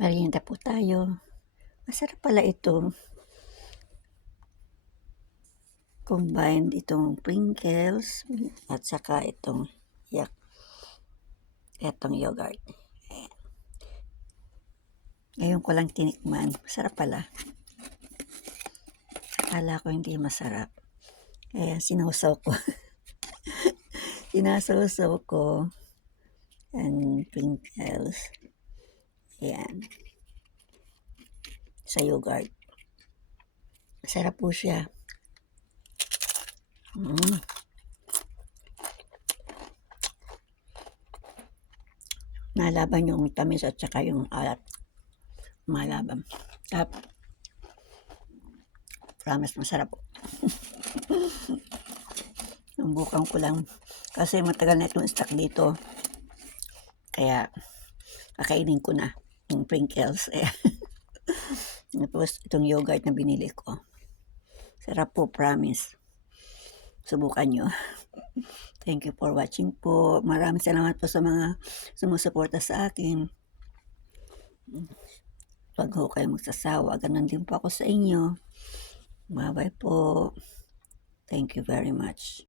Merienda po tayo. Masarap pala itong combined itong Pringles at saka itong yogurt. Ayan. Ngayon ko lang tinikman. Masarap pala. Akala ko hindi masarap. Kaya sinausaw ko. Sinasawsaw ko ang Pringles. Ayan. Sa yogurt. Masarap po siya. Nalaban yung tamis at saka yung alat. Malaban. Promise masarap. Subukan ko lang. Kasi matagal na itong stock dito. Kaya kakainin ko na yung Pringles. Tapos itong yogurt na binili ko. Sarap po, promise. Subukan nyo. Thank you for watching po. Maraming salamat po sa mga sumusuporta sa akin. Huwag ho kayo magsasawa. Ganon din po ako sa inyo. Bye-bye po. Thank you very much.